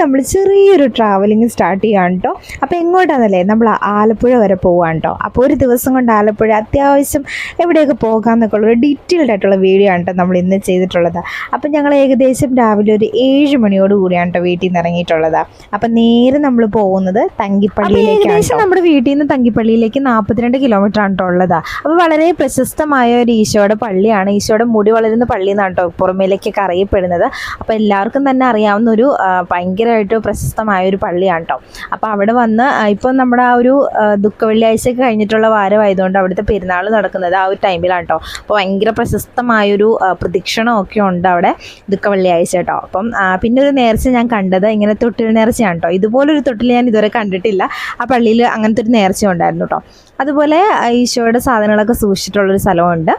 നമ്മൾ ചെറിയൊരു travelling start ചെയ്യാൻ കേട്ടോ അപ്പോൾ എങ്ങോട്ടാണെന്നല്ലേ നമ്മൾ ആലപ്പുഴ വരെ പോവാൻ കേട്ടോ അപ്പോൾ ഒരു ദിവസം കൊണ്ട് ആലപ്പുഴ അത്യാവശ്യം എവിടെയൊക്കെ പോകാമെന്നൊക്കെ ഉള്ള ഒരു ഡീറ്റെയിൽഡ് ആയിട്ടുള്ള വീഡിയോ ആണ് കേട്ടോ നമ്മൾ ഇന്ന് ചെയ്തിട്ടുള്ളത്. അപ്പോൾ ഞങ്ങൾ ഏകദേശം രാവിലെ ഒരു ഏഴ് മണിയോട് കൂടിയാണ് കേട്ടോ വീട്ടിൽ നിന്ന് ഇറങ്ങിയിട്ടുള്ളത് അപ്പം നേരെ നമ്മൾ പോകുന്നത് തങ്കിപ്പള്ളിയിലേക്കാണ് ഏകദേശം നമ്മുടെ വീട്ടിൽ നിന്ന് തങ്കിപ്പള്ളിയിലേക്ക് നാൽപ്പത്തിരണ്ട് കിലോമീറ്റർ ആണ് കേട്ടോ ഉള്ളത്. അപ്പോൾ വളരെ പ്രശസ്തമായ ഒരു ഈശോയുടെ പള്ളിയാണ്. ഈശോയുടെ മുടി വളരുന്ന പള്ളി എന്നാണ് കേട്ടോ പുറമേലേക്കൊക്കെ അറിയപ്പെടുന്നത്. അപ്പോൾ എല്ലാവർക്കും തന്നെ അറിയാവുന്ന ഒരു ആ, ഭയങ്കരമായിട്ട് പ്രശസ്തമായ ഒരു പള്ളിയാണ് കേട്ടോ അപ്പോൾ അവിടെ വന്ന് ഇപ്പം നമ്മുടെ ആ ഒരു ദുഃഖ വെള്ളിയാഴ്ചയൊക്കെ കഴിഞ്ഞിട്ടുള്ള വാരമായതുകൊണ്ട് അവിടുത്തെ പെരുന്നാൾ നടക്കുന്നത് ആ ഒരു ടൈമിലാണ് കേട്ടോ അപ്പോൾ ഭയങ്കര പ്രശസ്തമായൊരു പ്രദക്ഷിണമൊക്കെ ഉണ്ട് അവിടെ ദുഃഖ വെള്ളിയാഴ്ച കേട്ടോ അപ്പം പിന്നെ ഒരു നേർച്ച ഞാൻ കണ്ടത് ഇങ്ങനെ തൊട്ടിൽ നേർച്ചയാണ് കേട്ടോ ഇതുപോലൊരു തൊട്ടിൽ ഞാൻ ഇതുവരെ കണ്ടിട്ടില്ല. ആ പള്ളിയിൽ അങ്ങനത്തെ ഒരു നേർച്ച ഉണ്ടായിരുന്നു കേട്ടോ അതുപോലെ ഈശോയുടെ സാധനങ്ങളൊക്കെ സൂക്ഷിച്ചിട്ടുള്ളൊരു സ്ഥലമുണ്ട്.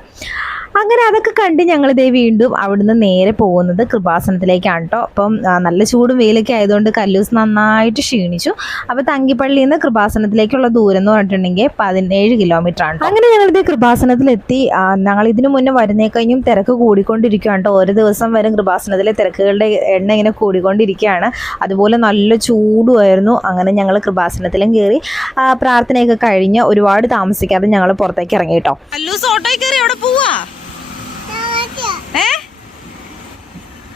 അങ്ങനെ അതൊക്കെ കണ്ട് ഞങ്ങൾ ഇതേ വീണ്ടും അവിടുന്ന് നേരെ പോകുന്നത് കൃപാസനത്തിലേക്കാണ് കേട്ടോ അപ്പം നല്ല ചൂടും വെയിലൊക്കെ ആയതുകൊണ്ട് കല്ലൂസ് നന്നായിട്ട് ക്ഷീണിച്ചു. അപ്പോൾ തങ്കിപ്പള്ളിയിൽ നിന്ന് കൃപാസനത്തിലേക്കുള്ള ദൂരം എന്ന് പറഞ്ഞിട്ടുണ്ടെങ്കിൽ പതിനേഴ് കിലോമീറ്റർ ആണ്. അങ്ങനെ ഞങ്ങളിത് കൃപാസനത്തിലെത്തി. ആ, ഞങ്ങൾ ഇതിനു മുന്നേ വരുന്നേക്കഴിഞ്ഞും തിരക്ക് കൂടിക്കൊണ്ടിരിക്കുകയാണ് കേട്ടോ ഓരോ ദിവസം വരും കൃപാസനത്തിലെ തിരക്കുകളുടെ എണ്ണ ഇങ്ങനെ കൂടിക്കൊണ്ടിരിക്കുകയാണ്. അതുപോലെ നല്ല ചൂടുമായിരുന്നു അങ്ങനെ ഞങ്ങൾ കൃപാസനത്തിലും കയറി പ്രാർത്ഥനയൊക്കെ കഴിഞ്ഞ് ഒരുപാട് താമസിക്കാതെ ഞങ്ങൾ പുറത്തേക്ക് ഇറങ്ങി കേട്ടോ ഓട്ടോയിൽ കയറി അവിടെ പോവാ?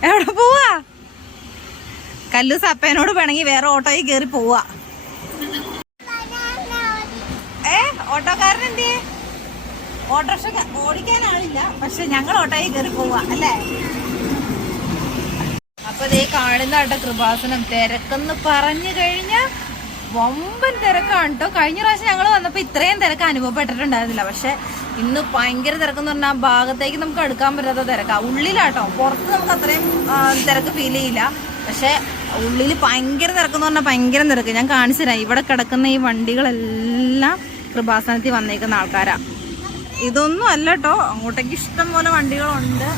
എവിടെ പോവാ? കല്ലു സപ്പേനോട് വേണമെങ്കിൽ വേറെ ഓട്ടോയിൽ കയറി പോവാ. ഏ? ഓട്ടോക്കാരൻ എന്ത് ഓട്ടോറിക്ഷ ഓടിക്കാൻ ആളില്ല പക്ഷെ ഞങ്ങൾ ഓട്ടോയിൽ കയറി പോവാ അല്ലേ? അപ്പൊ ഇതേ കാണുന്ന കേട്ടോ കൃപാസനം തിരക്കെന്ന് പറഞ്ഞു കഴിഞ്ഞാൽ വമ്പൻ തിരക്കാണ് കേട്ടോ കഴിഞ്ഞ പ്രാവശ്യം ഞങ്ങൾ വന്നപ്പോൾ ഇത്രയും തിരക്ക് അനുഭവപ്പെട്ടിട്ടുണ്ടായിരുന്നില്ല. പക്ഷെ ഇന്ന് ഭയങ്കര തിരക്കെന്ന് പറഞ്ഞാൽ ആ ഭാഗത്തേക്ക് നമുക്ക് എടുക്കാൻ പറ്റാത്ത തിരക്കാണ് ഉള്ളിലാട്ടോ. പുറത്ത് നമുക്ക് അത്രയും തിരക്ക് ഫീൽ ചെയ്യില്ല. പക്ഷെ ഉള്ളിൽ ഭയങ്കര തിരക്കെന്ന് പറഞ്ഞാൽ ഭയങ്കര തിരക്ക്. ഞാൻ കാണിച്ചു തരാം. ഇവിടെ കിടക്കുന്ന ഈ വണ്ടികളെല്ലാം കൃപാസനത്തിൽ വന്നേക്കുന്ന ആൾക്കാരാണ് ഇതൊന്നും അല്ല കേട്ടോ അങ്ങോട്ടേക്ക് ഇഷ്ടം പോലെ വണ്ടികളുണ്ട്.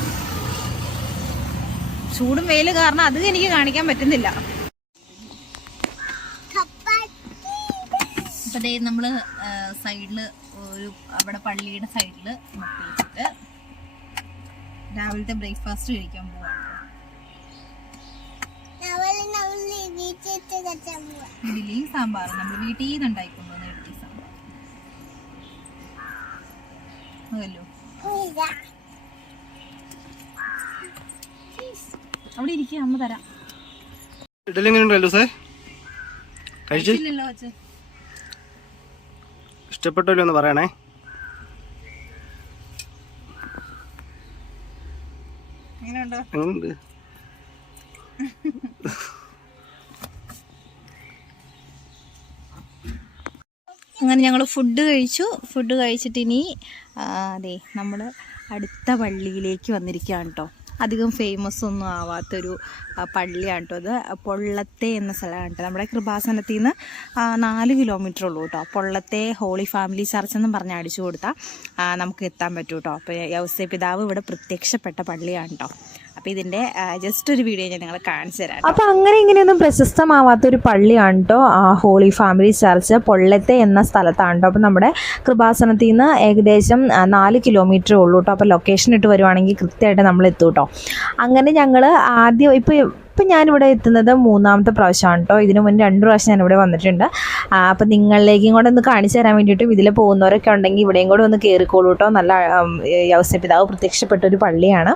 ചൂടും വെയിൽ കാരണം അത് എനിക്ക് കാണിക്കാൻ പറ്റുന്നില്ല. അപ്പൊ ദേ നമ്മൾ സൈഡിൽ ഒരു അവിടെ പള്ളിയുടെ സൈഡിൽ വെച്ചിട്ട് രാവിലത്തെ ബ്രേക്ക്ഫാസ്റ്റ് കഴിക്കാൻ പോവാണ്. ഇഡ്ഡലിയും സാമ്പാറും. നമ്മൾ വീട്ടിൽ നിന്ന് ഉണ്ടായിക്കൊണ്ടുവന്ന ഇഡ്ഡലി സാമ്പാർ അതല്ലോ. അവിടെ ഇരിക്കുക അമ്മ തരാം. ഇഡലി എങ്ങനെയുണ്ടല്ലോ സാർ കഴിച്ചില്ലല്ലോ അച്ഛൻ ഇഷ്ടപ്പെട്ടല്ലോ എന്ന് പറയണേ. അങ്ങനെ ഞങ്ങൾ ഫുഡ് കഴിച്ചു. ഫുഡ് കഴിച്ചിട്ട് ഇനി അതെ നമ്മൾ അടുത്ത പള്ളിയിലേക്ക് വന്നിരിക്കുകയാണ് കേട്ടോ അധികം ഫേമസ് ഒന്നും ആവാത്തൊരു പള്ളിയാണ് കേട്ടോ അത് പൊള്ളത്തെ എന്ന സ്ഥലമാണ് കേട്ടോ നമ്മുടെ കൃപാസനത്തിൽ നിന്ന് നാല് കിലോമീറ്റർ ഉള്ളൂ കേട്ടോ പൊള്ളത്തെ ഹോളി ഫാമിലി ചർച്ച് എന്നും പറഞ്ഞ് അടിച്ചു കൊടുത്താൽ നമുക്ക് എത്താൻ പറ്റൂ കേട്ടോ അപ്പോൾ യൗസേ പിതാവ് ഇവിടെ പ്രത്യക്ഷപ്പെട്ട പള്ളിയാണ് കേട്ടോ അപ്പോൾ ഇതിന്റെ ജസ്റ്റ് ഒരു വീഡിയോ ഞാൻ നിങ്ങളെ കാണിച്ചു തരാം അപ്പോൾ അങ്ങനെ ഇങ്ങനെയൊന്നും പ്രശസ്തമാവാത്ത ഒരു പള്ളിയാണ് കേട്ടോ ഹോളി ഫാമിലി ചർച്ച് പൊള്ളത്തെ എന്ന സ്ഥലത്താണ് കേട്ടോ അപ്പോൾ നമ്മുടെ കൃപാസനത്തിൽ നിന്ന് ഏകദേശം നാല് കിലോമീറ്റർ ഉള്ളൂ കേട്ടോ. അപ്പോൾ ലൊക്കേഷൻ ഇട്ട് വരുവാണെങ്കിൽ കൃത്യമായിട്ട് നമ്മൾ എത്തും കേട്ടോ. അങ്ങനെ ഞങ്ങൾ ആദ്യം ഇപ്പോൾ ഇപ്പം ഞാനിവിടെ എത്തുന്നത് മൂന്നാമത്തെ പ്രാവശ്യമാണ് കേട്ടോ. ഇതിനു മുന്നേ രണ്ട് പ്രാവശ്യം ഇവിടെ വന്നിട്ടുണ്ട്. അപ്പോൾ അപ്പം നിങ്ങളിലേക്കും കൂടെ ഒന്ന് കാണിച്ചു തരാൻ വേണ്ടിയിട്ടും ഇതിൽ പോകുന്നവരൊക്കെ ഉണ്ടെങ്കിൽ ഇവിടെയും കൂടെ ഒന്ന് കയറിക്കോളൂ കേട്ടോ. നല്ല യവസ്യപിതാവ് പ്രത്യക്ഷപ്പെട്ട ഒരു പള്ളിയാണ്.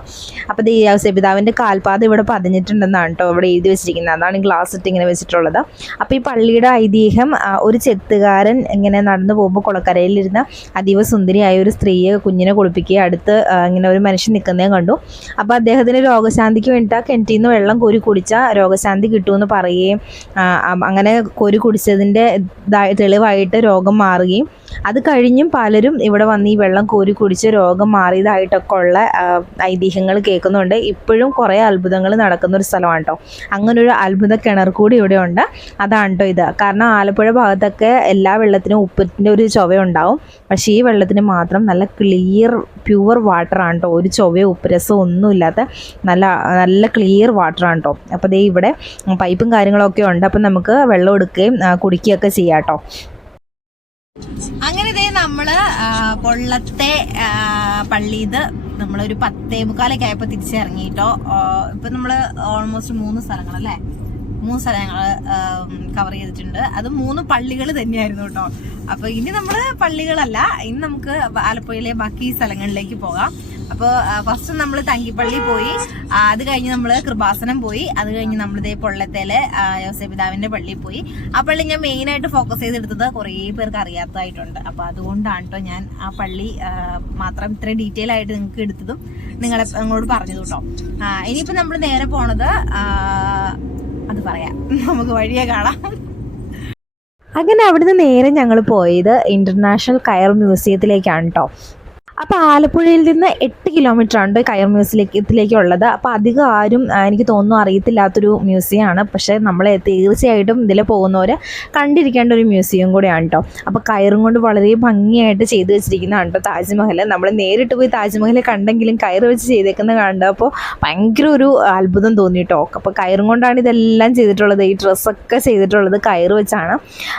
അപ്പോൾ ഈ യവസ്യപിതാവിന്റെ കാൽപാത ഇവിടെ പതിഞ്ഞിട്ടുണ്ടെന്നാണ് കേട്ടോ ഇവിടെ എഴുതി വെച്ചിരിക്കുന്നത്. അതാണ് ഗ്ലാസ് ഇട്ട് ഇങ്ങനെ വെച്ചിട്ടുള്ളത്. അപ്പോൾ ഈ പള്ളിയുടെ ഐതിഹ്യം ഒരു ചെത്തുകാരൻ ഇങ്ങനെ നടന്നു പോകുമ്പോൾ കുളക്കരയിലിരുന്ന അതീവ സുന്ദരിയായ ഒരു സ്ത്രീയെ കുഞ്ഞിനെ കുളിപ്പിക്കുക അടുത്ത് ഇങ്ങനെ ഒരു മനുഷ്യൻ നിൽക്കുന്നതും കണ്ടു. അപ്പോൾ അദ്ദേഹത്തിന് രോഗശാന്തിക്ക് വേണ്ടിയിട്ട് ആ കിണറ്റിൽ നിന്ന് വെള്ളം കോരി കുടിച്ചാൽ രോഗശാന്തി കിട്ടുമെന്ന് പറയുകയും അങ്ങനെ കോരി കുടിച്ചതിന്റെ തെളിവായിട്ട് രോഗം മാറുകയും അത് കഴിഞ്ഞും പലരും ഇവിടെ വന്ന് ഈ വെള്ളം കോരി കുടിച്ച് രോഗം മാറിയതായിട്ടൊക്കെ ഉള്ള ഐതിഹ്യങ്ങൾ കേൾക്കുന്നുണ്ട്. ഇപ്പോഴും കുറേ അത്ഭുതങ്ങൾ നടക്കുന്ന ഒരു സ്ഥലമാണ് കേട്ടോ അങ്ങനെ ഒരു അത്ഭുത കിണർ കൂടി ഇവിടെ ഉണ്ട് അതാണ് കേട്ടോ ഇത്. കാരണം ആലപ്പുഴ ഭാഗത്തൊക്കെ എല്ലാ വെള്ളത്തിനും ഉപ്പിന്റെ ഒരു ചൊവ ഉണ്ടാവും പക്ഷേ ഈ വെള്ളത്തിന് മാത്രം നല്ല ക്ലിയർ പ്യുവർ വാട്ടറാണ് കേട്ടോ ഒരു ചൊവയോ ഉപ്പുരസമോ ഒന്നുമില്ലാത്ത നല്ല നല്ല ക്ലിയർ വാട്ടറാണ് കേട്ടോ അപ്പോൾ ദേ ഇവിടെ പൈപ്പും കാര്യങ്ങളൊക്കെ ഉണ്ട്. അപ്പം നമുക്ക് വെള്ളം എടുക്കുകയും കുടിക്കുകയൊക്കെ ചെയ്യാം കേട്ടോ അങ്ങനെ ഇതേ നമ്മൾ ആ, പൊള്ളത്തെ പള്ളിയത് നമ്മളൊരു പത്തേ മുക്കാലൊക്കെ ആയപ്പോ തിരിച്ചിറങ്ങിട്ടോ. ഇപ്പൊ നമ്മൾ ഓൾമോസ്റ്റ് മൂന്ന് സ്ഥലങ്ങളല്ലേ? മൂന്ന് സ്ഥലങ്ങൾ കവർ ചെയ്തിട്ടുണ്ട്. അത് മൂന്ന് പള്ളികൾ തന്നെയായിരുന്നു കേട്ടോ. അപ്പൊ ഇനി നമ്മൾ പള്ളികളല്ല ഇനി നമുക്ക് ആലപ്പുഴയിലെ ബാക്കി സ്ഥലങ്ങളിലേക്ക് പോകാം. അപ്പോൾ ഫസ്റ്റ് നമ്മൾ തങ്കിപ്പള്ളി പോയി. അത് കഴിഞ്ഞ് നമ്മൾ കൃപാസനം പോയി. അത് കഴിഞ്ഞ് നമ്മൾ ഇതേ പൊള്ളത്തേലെ യോസപിതാവിന്റെ പള്ളിയിൽ പോയി. ആ പള്ളി ഞാൻ മെയിൻ ആയിട്ട് ഫോക്കസ് ചെയ്തെടുത്തത് കുറേ പേർക്ക് അറിയാത്തതായിട്ടുണ്ട് അപ്പൊ അതുകൊണ്ടാണ് കേട്ടോ ഞാൻ ആ പള്ളി മാത്രം ഇത്ര ഡീറ്റെയിൽ ആയിട്ട് നിങ്ങൾക്ക് എടുത്തതും നിങ്ങളെ നിങ്ങളോട് പറഞ്ഞത് കേട്ടോ ഇനിയിപ്പോ നമ്മൾ നേരെ പോണത് അത് പറയാം. നമുക്ക് വഴിയെ കാണാം. അങ്ങനെ അവിടുന്ന് നേരെ ഞങ്ങൾ പോയത് ഇന്റർനാഷണൽ കയർ മ്യൂസിയത്തിലേക്കാണ് കേട്ടോ അപ്പോൾ ആലപ്പുഴയിൽ നിന്ന് എട്ട് കിലോമീറ്റർ ഉണ്ട് കയർ മ്യൂസിയത്തിലേക്ക് ഉള്ളത് അപ്പോൾ അധികം ആരും എനിക്ക് തോന്നുന്നു അറിയത്തില്ലാത്തൊരു മ്യൂസിയമാണ് പക്ഷേ നമ്മൾ തീർച്ചയായിട്ടും ഇതിൽ പോകുന്നവർ കണ്ടിരിക്കേണ്ട ഒരു മ്യൂസിയം കൂടെയാണ് കേട്ടോ അപ്പോൾ കയറും കൊണ്ട് വളരെ ഭംഗിയായിട്ട് ചെയ്തു വെച്ചിരിക്കുന്നതാണ് കേട്ടോ താജ്മഹൽ നമ്മൾ നേരിട്ട് പോയി താജ്മഹൽ കണ്ടെങ്കിലും കയറ് വെച്ച് ചെയ്തേക്കുന്ന കണ്ടപ്പോൾ ഭയങ്കര ഒരു അത്ഭുതം തോന്നി കേട്ടോ അപ്പോൾ കയറും കൊണ്ടാണ് ഇതെല്ലാം ചെയ്തിട്ടുള്ളത്. ഈ ഡ്രസ്സൊക്കെ ചെയ്തിട്ടുള്ളത് കയറ് വെച്ചാണ്.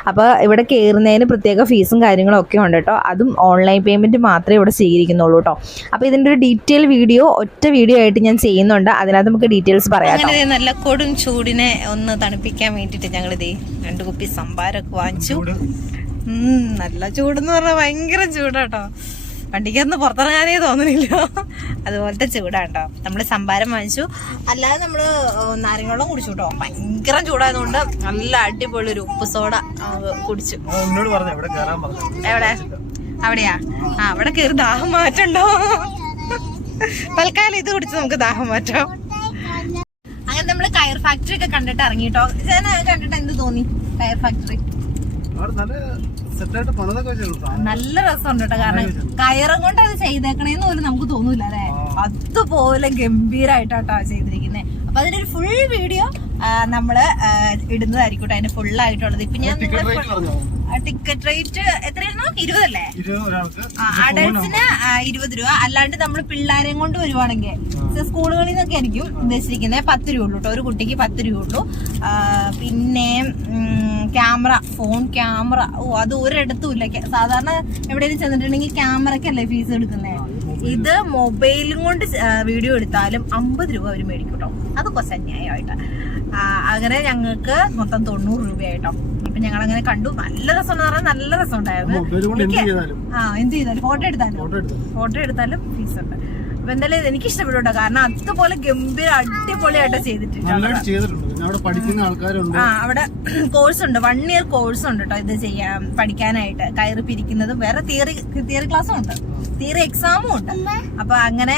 അപ്പോൾ ഇവിടെ കയറുന്നതിന് പ്രത്യേക ഫീസും കാര്യങ്ങളൊക്കെ ഉണ്ട് കേട്ടോ അതും ഓൺലൈൻ പേയ്മെന്റ് മാത്രമേ ഇവിടെ സ്വീകരിക്കുന്നുള്ളൂ കേട്ടോ അപ്പോൾ ഇതിന്റെ ഒരു ഡീറ്റെയിൽ വീഡിയോ ഒറ്റ വീഡിയോ ആയിട്ട് ഞാൻ ചെയ്യുന്നുണ്ട്. അതിനകത്ത് നമുക്ക് ഡീറ്റെയിൽസ് പറയാം നല്ല കൊടും ചൂടിനെ ഒന്ന് തണുപ്പിക്കാൻ വേണ്ടിട്ട് ഞങ്ങൾ ഇതേ രണ്ടു കുപ്പി സംഭാരമൊക്കെ വാങ്ങിച്ചു. നല്ല ചൂടെന്ന് പറഞ്ഞാൽ ഭയങ്കര ചൂടാട്ടോ വണ്ടിക്കൊന്ന് പുറത്തിറങ്ങാനേ തോന്നുന്നില്ല അതുപോലത്തെ ചൂടാട്ടോ നമ്മൾ സംഭാരം വാങ്ങിച്ചു. അല്ലാതെ നമ്മൾ നാരങ്ങളും കുടിച്ചു കേട്ടോ ഭയങ്കര ചൂടായതുകൊണ്ട് നല്ല അടിപൊളി ഒരു ഉപ്പ് സോഡ കുടിച്ചു. എവിടെ? അവിടെയാ? ആ അവിടെ കയറി ദാഹം മാറ്റണ്ടോ? തൽക്കാലം ഇത് കുടിച്ച് നമുക്ക് ദാഹം മാറ്റാം. അങ്ങനെ നമ്മൾ കയർ ഫാക്ടറി ഒക്കെ കണ്ടിട്ട് ഇറങ്ങിട്ടോ. കണ്ടിട്ട് എന്ത് തോന്നി കയർ ഫാക്ടറി നല്ല രസമുണ്ട് കേട്ടോ. കാരണം കയറും കൊണ്ട് അത് ചെയ്തേക്കണേന്ന് പോലും നമുക്ക് തോന്നൂല അല്ലെ? അതുപോലെ ഗംഭീരായിട്ടാട്ടോ ചെയ്തിരിക്കുന്നത് അപ്പൊ അതിനൊരു ഒരു ഫുൾ വീഡിയോ നമ്മൾ ഇടുന്നതായിരിക്കും കേട്ടോ. അതിന്റെ ഫുൾ ആയിട്ടുള്ളത്. ഇപ്പൊ ഞാൻ ടിക്കറ്റ് റേറ്റ് എത്രയായിരുന്നു ഇരുപതല്ലേ? അഡൽസിന് ഇരുപത് രൂപ. അല്ലാണ്ട് നമ്മൾ പിള്ളേരെയും കൊണ്ട് വരുവാണെങ്കിൽ സ്കൂളുകളിൽ നിന്നൊക്കെ ആയിരിക്കും ഉദ്ദേശിച്ചിരിക്കുന്നത് പത്ത് രൂപ ഉള്ളൂ കേട്ടോ ഒരു കുട്ടിക്ക് പത്ത് രൂപ ഉള്ളൂ. പിന്നെ ക്യാമറ ഫോൺ ക്യാമറ. ഓ അത് ഒരിടത്തും ഇല്ല. സാധാരണ എവിടെയെങ്കിലും ചെന്നിട്ടുണ്ടെങ്കിൽ ക്യാമറക്കല്ലേ ഫീസ് എടുക്കുന്നത് ഇത് മൊബൈലും കൊണ്ട് വീഡിയോ എടുത്താലും അമ്പത് രൂപ അവർ മേടിക്കും കേട്ടോ അത് കുറച്ച് അന്യായമായിട്ട് അങ്ങനെ ഞങ്ങൾക്ക് മൊത്തം തൊണ്ണൂറ് രൂപയായിട്ടോ അപ്പൊ ഞങ്ങൾ അങ്ങനെ കണ്ടു. നല്ല രസം എന്ന് പറഞ്ഞാൽ നല്ല രസം ഉണ്ടായിരുന്നു ആ എന്ത് ചെയ്താലും ഫോട്ടോ എടുത്താലും. ഫോട്ടോ എടുത്തു ഫോട്ടോ എടുത്താലും ഫീസ് ഉണ്ട്. അപ്പൊ എന്തായാലും എനിക്ക് ഇഷ്ടപ്പെട്ടു കേട്ടോ. കാരണം അതുപോലെ ഗംഭീര അടിപൊളിയായിട്ട് ചെയ്തിട്ടുണ്ട്. ആ അവിടെ കോഴ്സ് ഉണ്ട്. വൺ ഇയർ കോഴ്സ് ഉണ്ട് കേട്ടോ ഇത് ചെയ്യാൻ പഠിക്കാനായിട്ട്. കയറി പിരിക്കുന്നതും. വേറെ തിയറി തിയറി ക്ലാസ്സും ഉണ്ട്. തിയറി എക്സാമും ഉണ്ട്. അപ്പൊ അങ്ങനെ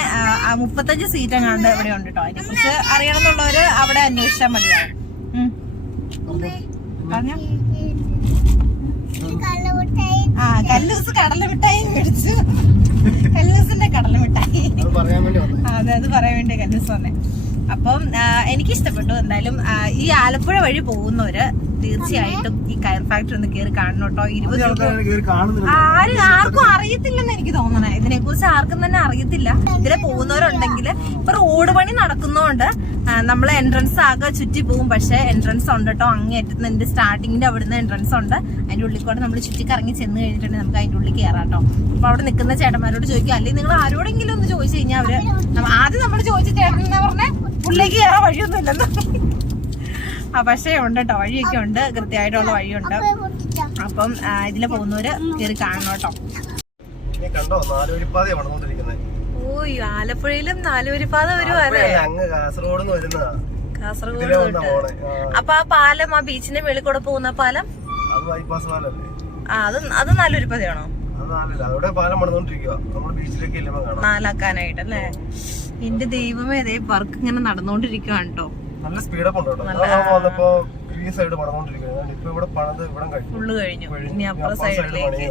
മുപ്പത്തഞ്ച് സീറ്റ് അങ്ങാണ്ട് ഇവിടെ ഉണ്ട് കേട്ടോ. അതിനെ കുറിച്ച് അറിയണമെന്നുള്ളവര് അവിടെ അന്വേഷിച്ചാൽ മതിയാവും. പറഞ്ഞോ. ആ കല്ലൂസ് കടല മിഠായി മേടിച്ചു. കല്ലൂസിന്റെ കടല മിഠായി അത് പറയാൻ വേണ്ടി ആ, അതെ അത് പറയാൻ വേണ്ടി കല്ലൂസ് വന്നേ. അപ്പം ആ, എനിക്ക് ഇഷ്ടപ്പെട്ടു എന്തായാലും ഈ ആലപ്പുഴ വഴി പോകുന്നവര് തീർച്ചയായിട്ടും ഈ കയർ ഫാക്ടറി ഒന്ന് കയറി കാണണം കേട്ടോ. ഇരുപത് ആരും ആർക്കും അറിയത്തില്ലെന്ന് എനിക്ക് തോന്നണേ. ഇതിനെ കുറിച്ച് ആർക്കും തന്നെ അറിയത്തില്ല. ഇതിലെ പോകുന്നവരുണ്ടെങ്കിൽ ഇപ്പൊ റോഡ് പണി നടക്കുന്നോണ്ട് നമ്മളെ എൻട്രൻസ് ആകെ ചുറ്റി പോകും. പക്ഷെ എൻട്രൻസ് ഉണ്ട് കേട്ടോ. അങ്ങേറ്റത്ത് എന്റെ സ്റ്റാർട്ടിങ്ങിന്റെ അവിടുന്ന് എൻട്രൻസ് ഉണ്ട്. അതിന്റെ ഉള്ളിൽ കൂടെ നമ്മൾ ചുറ്റി കറങ്ങി ചെന്ന് കഴിഞ്ഞിട്ടുണ്ടെങ്കിൽ നമുക്ക് അതിന്റെ ഉള്ളിൽ കയറാം കേട്ടോ. അപ്പൊ അവിടെ നിൽക്കുന്ന ചേട്ടന്മാരോട് ചോദിക്കുക അല്ലെങ്കിൽ നിങ്ങൾ ആരോടെങ്കിലും ഒന്ന് ചോദിച്ചു കഴിഞ്ഞാൽ അവർ ആദ്യം നമ്മൾ ചോദിച്ച ചേട്ടൻ എന്നാ പറഞ്ഞ? ഉള്ളിലേക്ക് ആ വഴിയൊന്നും ഇല്ലെന്ന് ആ പക്ഷേ ഉണ്ട് കേട്ടോ വഴിയൊക്കെ ഉണ്ട്. കൃത്യമായിട്ടുള്ള വഴിയുണ്ട്. അപ്പം ഇതിലെ പോകുന്നവര് കയറി കാണണം കേട്ടോ. കണ്ടോ നാലുവരിപ്പാതയാണ് നടന്നുകൊണ്ടിരിക്കുന്നത് ഓ ആലപ്പുഴയിലും നാലുവരിപ്പാത വരുവാ അല്ലേ? അങ്ങ് കാസർഗോഡ് കാസർഗോഡ് അപ്പൊ ആ പാലം ആ ബീച്ചിന്റെ മേളിൽ കൂടെ പോകുന്ന പാലം? ആ അത് അത് നാലുവരിപ്പാതയാണോ? അത് നാലല്ല അവിടെ പാലം പണിതുകൊണ്ടിരിക്കുക നമ്മൾ ബീച്ചിലേക്ക് ഇല്ലമ്മ കാണാം. നാലാക്കാനായിട്ട് അല്ലേ? എന്റെ ദൈവമേ അതേ വർക്ക് ഇങ്ങനെ നടന്നോണ്ടിരിക്കുവാണ് കേട്ടോ നല്ല സ്പീഡപ്പ് ഉണ്ട് വന്നപ്പോ ഈ സൈഡ് ഇപ്പൊ ഇവിടെ പണിത് ഇവിടെ കഴിഞ്ഞു ഫുള്ള് കഴിഞ്ഞു. കഴിഞ്ഞു. ഇനി അപ്പുറ സൈഡിലേക്ക്.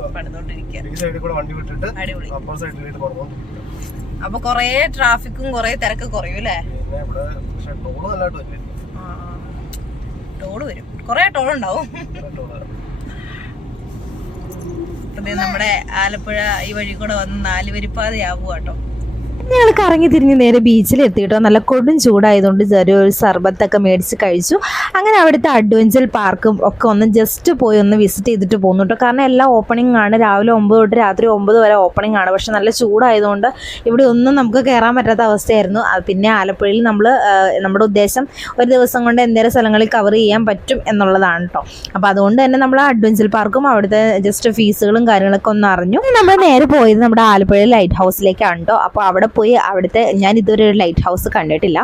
ഈ സൈഡിൽ കൂടെ വണ്ടി വിട്ടിട്ട് അടിപൊളി. അപ്പുറ സൈഡിലേക്ക് പണിതുകൊണ്ടിരിക്കുക അപ്പൊ കൊറേ ട്രാഫിക്കും കൊറേ തിരക്ക് കുറയും അല്ലേ പിന്നെ ഇവിടെ പക്ഷെ ടോൾ നല്ലതായിട്ട് വരില്ല? ടോൾ വരും. കൊറേ ടോൾ ഉണ്ടാവും. നമ്മുടെ ആലപ്പുഴ ഈ വഴി കൂടെ വന്ന് നാലുവരിപ്പാതയാവുക കേട്ടോ ഞങ്ങൾ കറങ്ങി തിരിഞ്ഞ് നേരെ ബീച്ചിൽ എത്തിയിട്ടോ നല്ല കൊടും ചൂടായതുകൊണ്ട് ചെറിയ ഒരു സർബത്തൊക്കെ മേടിച്ച് കഴിച്ചു. അങ്ങനെ അവിടുത്തെ അഡ്വഞ്ചർ പാർക്കും ഒക്കെ ഒന്ന് ജസ്റ്റ് പോയി ഒന്ന് വിസിറ്റ് ചെയ്തിട്ട് പോകുന്നു കേട്ടോ കാരണം എല്ലാ ഓപ്പണിംഗ് ആണ്. രാവിലെ ഒമ്പത് തൊട്ട് രാത്രി ഒമ്പത് വരെ ഓപ്പണിംഗ് ആണ്. പക്ഷെ നല്ല ചൂടായതുകൊണ്ട് ഇവിടെ ഒന്നും നമുക്ക് കയറാൻ പറ്റാത്ത അവസ്ഥയായിരുന്നു. പിന്നെ ആലപ്പുഴയിൽ നമ്മൾ നമ്മുടെ ഉദ്ദേശം ഒരു ദിവസം കൊണ്ട് എന്തേലും സ്ഥലങ്ങളിൽ കവർ ചെയ്യാൻ പറ്റും എന്നുള്ളതാണ് കേട്ടോ അപ്പോൾ അതുകൊണ്ട് തന്നെ നമ്മൾ അഡ്വഞ്ചർ പാർക്കും അവിടുത്തെ ജസ്റ്റ് ഫീസുകളും കാര്യങ്ങളൊക്കെ ഒന്ന് അറിഞ്ഞു. നമ്മൾ നേരെ പോയത് നമ്മുടെ ആലപ്പുഴ ലൈറ്റ് ഹൗസിലേക്കാണ് കേട്ടോ അപ്പോൾ അവിടെ പോയി അവിടുത്തെ ഞാൻ ഇതുവരെ ഒരു ലൈറ്റ് ഹൗസ് കണ്ടിട്ടില്ല.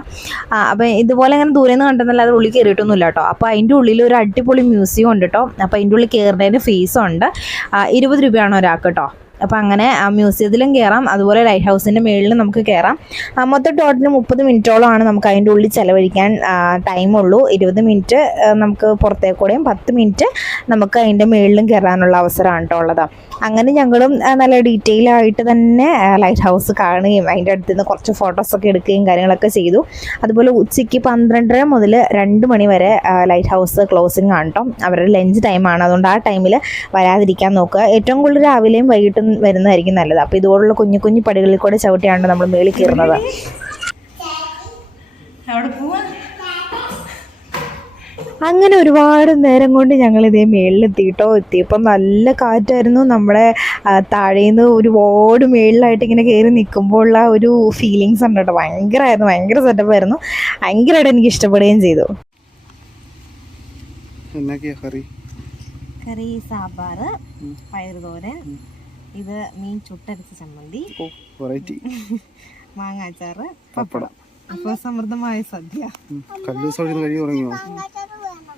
അപ്പം അപ്പോൾ ഇതുപോലെ അങ്ങനെ ദൂരെ നിന്ന് കണ്ടെന്നല്ലാതെ ഉള്ളിൽ കയറിയിട്ടൊന്നുമില്ല കേട്ടോ. അപ്പോൾ അതിന്റെ ഉള്ളിൽ ഒരു അടിപൊളി മ്യൂസിയം ഉണ്ട് കേട്ടോ. അപ്പോൾ അതിന്റെ ഉള്ളിൽ കയറുന്നതിന് ഫീസ് ഉണ്ട്. ആ, ഇരുപത് രൂപയാണ് ഒരാൾക്ക് കേട്ടോ. അപ്പോൾ അങ്ങനെ ആ മ്യൂസിയത്തിലും കയറാം അതുപോലെ ലൈറ്റ് ഹൗസിന്റെ മുകളിലും നമുക്ക് കയറാം മൊത്തം ടോട്ടൽ മുപ്പത് മിനിറ്റോളമാണ് നമുക്ക് അതിന്റെ ഉള്ളിൽ ചിലവഴിക്കാൻ ടൈമുള്ളൂ ഇരുപത് മിനിറ്റ് നമുക്ക് പുറത്തേക്കൂടെയും പത്ത് മിനിറ്റ് നമുക്ക് അതിന്റെ മുകളിലും കയറാനുള്ള അവസരമാണ് കേട്ടോ ഉള്ളത്. അങ്ങനെ ഞങ്ങളും നല്ല ഡീറ്റെയിൽ ആയിട്ട് തന്നെ ലൈറ്റ് ഹൗസ് കാണുകയും അതിന്റെ അടുത്ത് നിന്ന് കുറച്ച് ഫോട്ടോസൊക്കെ എടുക്കുകയും കാര്യങ്ങളൊക്കെ ചെയ്തു. അതുപോലെ ഉച്ചയ്ക്ക് പന്ത്രണ്ടര മുതൽ രണ്ട് മണി വരെ ലൈറ്റ് ഹൗസ് ക്ലോസിങ് ആണ് കേട്ടോ അവരുടെ ലഞ്ച് ടൈമാണ് അതുകൊണ്ട് ആ ടൈമിൽ വരാതിരിക്കാൻ നോക്കുക. ഏറ്റവും കൂടുതൽ രാവിലെയും വൈകിട്ടും വരുന്നതായിരിക്കും നല്ലത്. അപ്പോൾ ഇതുപോലുള്ള കുഞ്ഞു കുഞ്ഞു പടികളിൽ കൂടെ ചവിട്ടിയാണ് നമ്മൾ മേളിൽ കയറുന്നത്. അവിടെ പോവാ. അങ്ങനെ ഒരുപാട് നേരം കൊണ്ട് ഞങ്ങൾ ഇതേ മേളിലെത്തിയിട്ടോ എത്തിയപ്പോൾ നല്ല കാറ്റായിരുന്നു. നമ്മുടെ താഴേന്ന് ഒരുപാട് മേളിലായിട്ട് ഇങ്ങനെ കയറി നിൽക്കുമ്പോൾ ഉള്ള ഒരു ഫീലിങ്സ് ഉണ്ട് കേട്ടോ. ഭയങ്കരമായിരുന്നു ഭയങ്കര സെറ്റപ്പായിരുന്നു ഭയങ്കരമായിട്ട് എനിക്ക് ഇഷ്ടപ്പെടുകയും ചെയ്തു. എന്നൊക്കെയാ കറി? കറി സാമ്പാർ പയറുതോരൻ ഇത് മീൻ ചുട്ടരച്ച ചമ്മന്തി. മാങ്ങ മാങ്ങാച്ചാറ് പപ്പടം. അപ്പൊ സമൃദ്ധമായ സദ്യ.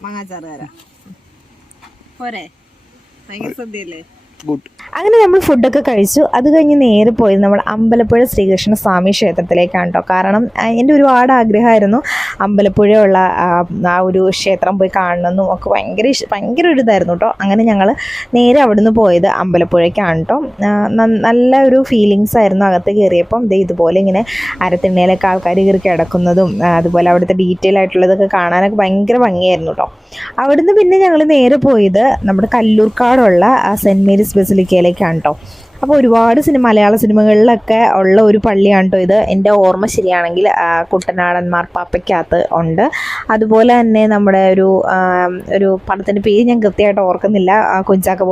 മാങ്ങാച്ചാറ് തരാം പോരെ. ഭയങ്കര സദ്യയല്ലേ? ഗുഡ് അങ്ങനെ നമ്മൾ ഫുഡൊക്കെ കഴിച്ചു. അത് കഴിഞ്ഞ് നേരെ പോയത് നമ്മൾ അമ്പലപ്പുഴ ശ്രീകൃഷ്ണ സ്വാമി ക്ഷേത്രത്തിലേക്കാണ് കേട്ടോ കാരണം എന്റെ ഒരുപാട് ആഗ്രഹമായിരുന്നു അമ്പലപ്പുഴയുള്ള ആ, ഒരു ക്ഷേത്രം പോയി കാണണമെന്നും ഒക്കെ ഭയങ്കര ഭയങ്കര ഒരു ഇതായിരുന്നു കേട്ടോ അങ്ങനെ ഞങ്ങൾ നേരെ അവിടുന്ന് പോയത് അമ്പലപ്പുഴയ്ക്കാണ് കേട്ടോ നല്ല ഒരു ഫീലിങ്സ് ആയിരുന്നു അകത്ത് കയറിയപ്പം. ദേ ഇതുപോലെ ഇങ്ങനെ അരത്തിണ്ണയിലൊക്കെ ആൾക്കാർ കയറി കിടക്കുന്നതും അതുപോലെ അവിടുത്തെ ഡീറ്റെയിൽ ആയിട്ടുള്ളതൊക്കെ കാണാനൊക്കെ ഭയങ്കര ഭംഗിയായിരുന്നു കേട്ടോ അവിടുന്ന് പിന്നെ ഞങ്ങൾ നേരെ പോയത് നമ്മുടെ കല്ലൂർക്കാടുള്ള സെന്റ് മേരീസ് ബസിലിക്കയിലേക്കാണ് കേട്ടോ അപ്പോൾ ഒരുപാട് സിനിമ മലയാള സിനിമകളിലൊക്കെ ഉള്ള ഒരു പള്ളിയാണ് കേട്ടോ ഇത്. എന്റെ ഓർമ്മ ശരിയാണെങ്കിൽ കുട്ടനാടന്മാർ കുട്ടനാടൻ മാർപ്പാപ്പയ്ക്കകത്ത് ഉണ്ട്. അതുപോലെ തന്നെ നമ്മുടെ ഒരു ഒരു പടത്തിന്റെ പേര് ഞാൻ കൃത്യമായിട്ട് ഓർക്കുന്നില്ല. കുഞ്ചാക്ക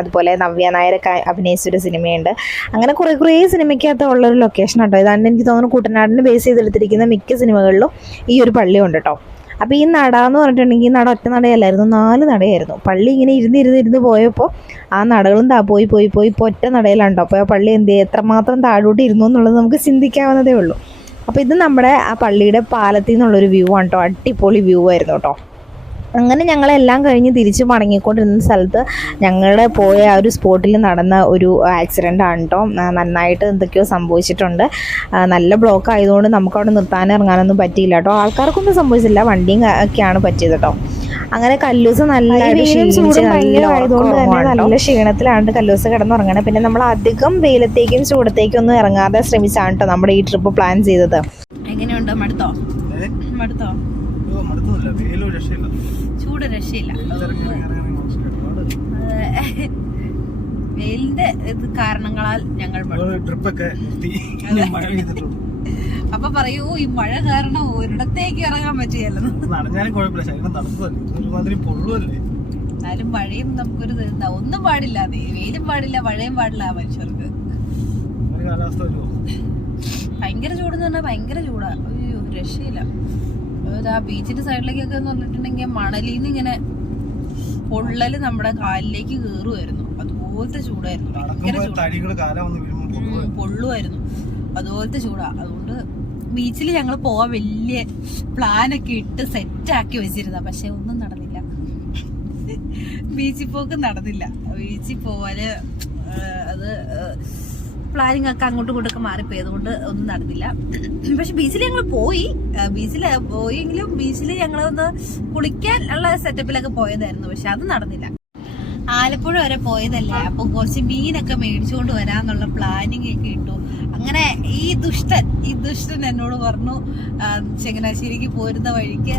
അതുപോലെ നവ്യ നായരൊക്കെ അഭിനയിച്ചൊരു സിനിമയുണ്ട്. അങ്ങനെ കുറേ കുറേ സിനിമയ്ക്കകത്ത് ഉള്ളൊരു ലൊക്കേഷൻ കേട്ടോ ഇതാണ് എനിക്ക് തോന്നുന്നു കുട്ടനാടിനെ ബേസ് ചെയ്തെടുത്തിരിക്കുന്ന മിക്ക സിനിമകളിലും ഈ ഒരു പള്ളി ഉണ്ട് കേട്ടോ അപ്പോൾ ഈ നട എന്ന് പറഞ്ഞിട്ടുണ്ടെങ്കിൽ നട ഒറ്റ നടയല്ലായിരുന്നു നാല് നടയായിരുന്നു. പള്ളി ഇങ്ങനെ ഇരുന്ന് ഇരുന്ന് ഇരുന്ന് പോയപ്പോൾ ആ നടകളും താ പോയി പോയി പോയി ഇപ്പോൾ ഒറ്റ നടയിലുണ്ടോ? അപ്പോൾ ആ പള്ളി എന്ത് എത്രമാത്രം താഴോട്ട് ഇരുന്നു എന്നുള്ളത് നമുക്ക് ചിന്തിക്കാവുന്നതേ ഉള്ളൂ. അപ്പോൾ ഇത് നമ്മുടെ ആ പള്ളിയുടെ പാലത്തിൽ നിന്നുള്ളൊരു വ്യൂ ആണ് കേട്ടോ അടിപൊളി വ്യൂ ആയിരുന്നു കേട്ടോ അങ്ങനെ ഞങ്ങളെല്ലാം കഴിഞ്ഞ് തിരിച്ച് മടങ്ങിക്കൊണ്ടിരുന്ന സ്ഥലത്ത് ഞങ്ങളുടെ പോയ ആ ഒരു സ്പോട്ടിൽ നടന്ന ഒരു ആക്സിഡന്റ് ആണ് കേട്ടോ നന്നായിട്ട് എന്തൊക്കെയോ സംഭവിച്ചിട്ടുണ്ട്. നല്ല ബ്ലോക്ക് ആയതുകൊണ്ട് നമുക്ക് അവിടെ നിർത്താനും ഇറങ്ങാനൊന്നും പറ്റിയില്ല കേട്ടോ ആൾക്കാർക്കൊന്നും സംഭവിച്ചില്ല. വണ്ടിയും ഒക്കെയാണ് പറ്റിയത് കേട്ടോ അങ്ങനെ കല്ലൂസ് നല്ല ആയതുകൊണ്ട് തന്നെ നല്ല ക്ഷീണത്തിലാണ് കല്ലൂസ് കിടന്നുറങ്ങണത് പിന്നെ നമ്മൾ അധികം വെയിലത്തേക്കും ചൂടത്തേക്കും ഒന്നും ഇറങ്ങാതെ ശ്രമിച്ചാണ് കേട്ടോ നമ്മുടെ ഈ ട്രിപ്പ് പ്ലാൻ ചെയ്തത്. എങ്ങനെയുണ്ടോ മടുത്തോ? മടുത്തോ ഓ മടുത്തൊന്നുമില്ല വെയിലും രക്ഷയില്ല ചൂട് രക്ഷയില്ല. വെയിലിന്റെ ഇത് കാരണങ്ങളാൽ ഞങ്ങൾ അപ്പൊ പറയൂ ഈ മഴ കാരണം ഒരിടത്തേക്ക് ഇറങ്ങാൻ പറ്റുകയല്ലോ. എന്നാലും മഴയും നമുക്കൊരു ഒന്നും പാടില്ല. വെയിലും പാടില്ല മഴയും പാടില്ല മനുഷ്യർക്ക്. ഒരു ഭയങ്കര ചൂടെന്ന് പറഞ്ഞാൽ ഭയങ്കര ചൂടാ. അയ്യോ രക്ഷയില്ല. ആ ബീച്ചിന്റെ സൈഡിലേക്കൊക്കെ എന്ന് പറഞ്ഞിട്ടുണ്ടെങ്കിൽ നിന്ന് ഇങ്ങനെ പൊള്ളൽ നമ്മുടെ കാലിലേക്ക് കേറുമായിരുന്നു അതുപോലത്തെ ചൂടായിരുന്നു. ഭയങ്കര പൊള്ളുമായിരുന്നു അതുപോലത്തെ ചൂടാ. അതുകൊണ്ട് ബീച്ചിൽ ഞങ്ങൾ പോവാൻ വലിയ പ്ലാനൊക്കെ ഇട്ട് സെറ്റ് ആക്കി വെച്ചിരുന്ന പക്ഷെ ഒന്നും നടന്നില്ല. ബീച്ചിൽ പോക്ക് നടന്നില്ല. ബീച്ചിൽ പോവാന് അത് പ്ലാനിങ് ഒക്കെ അങ്ങോട്ടും ഇങ്ങോട്ടൊക്കെ മാറിപ്പോയതുകൊണ്ട് ഒന്നും നടന്നില്ല. പക്ഷെ ബീച്ചിൽ ഞങ്ങൾ പോയി. ബീച്ചിൽ പോയെങ്കിലും ബീച്ചിൽ ഞങ്ങൾ ഒന്ന് കുളിക്കാൻ ഉള്ള സെറ്റപ്പിലൊക്കെ പോയതായിരുന്നു. പക്ഷെ അത് നടന്നില്ല. ആലപ്പുഴ വരെ പോയതല്ലേ. അപ്പൊ കുറച്ച് മീനൊക്കെ മേടിച്ചുകൊണ്ട് വരാന്നുള്ള പ്ലാനിങ് ഒക്കെ ഇട്ടു. അങ്ങനെ ഈ ദുഷ്ടൻ ഈ ദുഷ്ടൻ എന്നോട് പറഞ്ഞു ചങ്ങനാശ്ശേരിക്ക് പോരുന്ന വഴിക്ക്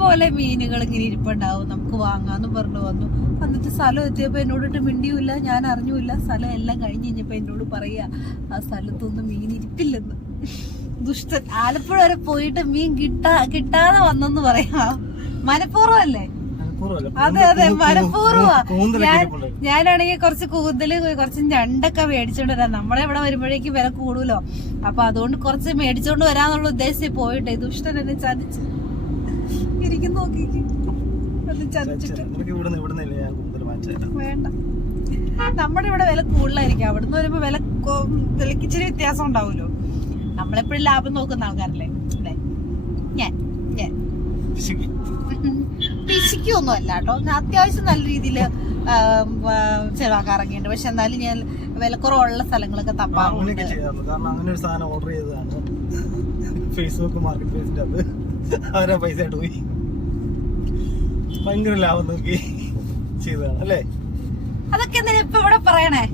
പോലെ മീനുകൾ ഇങ്ങനെ ഇരിപ്പുണ്ടാവും. നമുക്ക് വാങ്ങാന്ന് പറഞ്ഞു വന്നു. എന്നിട്ട് സ്ഥലം എത്തിയപ്പോ എന്നോടിട്ട് മിണ്ടിയുമില്ല ഞാൻ അറിഞ്ഞൂല്ല സ്ഥലം എല്ലാം കഴിഞ്ഞ് കഴിഞ്ഞപ്പോ എന്നോട് പറയാ ആ സ്ഥലത്തൊന്നും മീൻ ഇരിപ്പില്ലെന്ന്. ദുഷ്ടൻ. ആലപ്പുഴ വരെ പോയിട്ട് മീൻ കിട്ടാ കിട്ടാതെ വന്നെന്ന് പറയാ. മനഃപൂർവം അല്ലേ. അതെ അതെ മനഃപൂർവമാ ഞാൻ. ഞാനാണെങ്കിൽ കുറച്ച് കൂന്തൽ കുറച്ച് ഞണ്ടൊക്കെ മേടിച്ചോണ്ട് വരാം. നമ്മളെ ഇവിടെ വരുമ്പോഴേക്ക് വില കൂടുമല്ലോ അപ്പൊ അതുകൊണ്ട് കുറച്ച് മേടിച്ചോണ്ട് വരാന്നുള്ള ഉദ്ദേശത്തിൽ പോയിട്ടേ ദുഷ്ടൻ എന്നെ ചതിച്ച്. വേണ്ട. നമ്മുടെ ഇവിടെ വില കൂടുതലായിരിക്കും. അവിടുന്ന് വരുമ്പോ വില ഇച്ചിരി വ്യത്യാസം ഉണ്ടാവുമല്ലോ. നമ്മളെപ്പോഴും ലാഭം നോക്കുന്ന ആൾക്കാരല്ലേ? അല്ലേ? ഞാൻ ഞാൻ. പിശിക്കൊന്നും അല്ല കേട്ടോ. ഞാൻ അത്യാവശ്യം നല്ല രീതിയിൽ ചെലവാക്കാറൊക്കെയുണ്ട്. പക്ഷെ എന്നാലും ഞാൻ വിലക്കുറവുള്ള സ്ഥലങ്ങളൊക്കെ തപ്പാറുണ്ട്. കാരണം അങ്ങനെ ഒരു സാധനം ഓർഡർ ചെയ്തതാണ്. ഫേസ്ബുക്ക് മാർക്കറ്റ് പ്ലേസിന്റെ അത്. അവരെ പൈസ ആയിട്ട് പോയി. ഭയങ്കര ലാഭം നോക്കി ചെയ്തതാണ് അല്ലേ? അതൊക്കെ ഇപ്പൊ ഇവിടെ പറയണേ.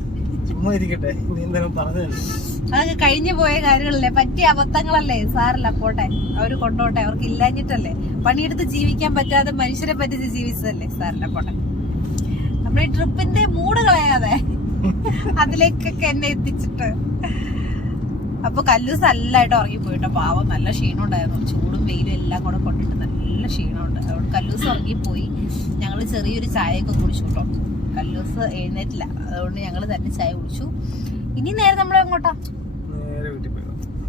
ചുമ്മാ ഇരിക്കട്ടെ നീ എന്തായാലും പറഞ്ഞതല്ലേ അതൊക്കെ കഴിഞ്ഞു പോയ കാര്യങ്ങളല്ലേ? പറ്റിയ അബദ്ധങ്ങളല്ലേ? സാറല്ല പോട്ടെ. അവർ കൊണ്ടോട്ടെ. അവർക്ക് ഇല്ലാഞ്ഞിട്ടല്ലേ. പണിയെടുത്ത് ജീവിക്കാൻ പറ്റാതെ മനുഷ്യരെ പറ്റിച്ച് ജീവിച്ചതല്ലേ? സാറല്ല പോട്ടെ. നമ്മുടെ ഈ ട്രിപ്പിന്റെ മൂഡ് കളയാതെ അതിലേക്കൊക്കെ എന്നെ എത്തിച്ചിട്ട്. അപ്പൊ കല്ലൂസ് നല്ലതായിട്ട് ഉറങ്ങിപ്പോയിട്ടോ പാവം നല്ല ക്ഷീണം ഉണ്ടായിരുന്നു ചൂടും വെയിലും എല്ലാം കൂടെ കൊണ്ടിട്ട് നല്ല ക്ഷീണമുണ്ട്. അതുകൊണ്ട് കല്ലൂസ് ഉറങ്ങിപ്പോയി. ഞങ്ങൾ ചെറിയൊരു ചായയൊക്കെ കുടിച്ചു കേട്ടോ. കല്ലൂസ് എഴുന്നേറ്റില്ല. അതുകൊണ്ട് ഞങ്ങൾ തന്നെ ചായ കുടിച്ചു. ഇനി നേരെ നമ്മൾ എങ്ങോട്ടാ?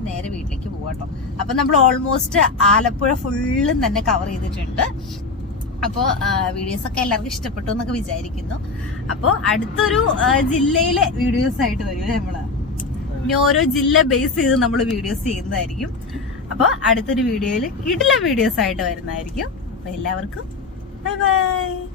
നേരെ വീട്ടിലേക്ക് പോവാട്ടോ അപ്പൊ നമ്മൾ ഓൾമോസ്റ്റ് ആലപ്പുഴ ഫുള്ളും തന്നെ കവർ ചെയ്തിട്ടുണ്ട്. അപ്പോൾ വീഡിയോസ് ഒക്കെ എല്ലാവർക്കും ഇഷ്ടപ്പെട്ടു എന്നൊക്കെ വിചാരിക്കുന്നു. അപ്പോൾ അടുത്തൊരു ജില്ലയിലെ വീഡിയോസ് ആയിട്ട് വരും നമ്മൾ ഇനി ഓരോ ജില്ല ബേസ് ചെയ്ത് നമ്മൾ വീഡിയോസ് ചെയ്യുന്നതായിരിക്കും. അപ്പോൾ അടുത്തൊരു വീഡിയോയിൽ കിടില വീഡിയോസ് ആയിട്ട് വരുന്നതായിരിക്കും. അപ്പൊ എല്ലാവർക്കും ബൈ ബൈ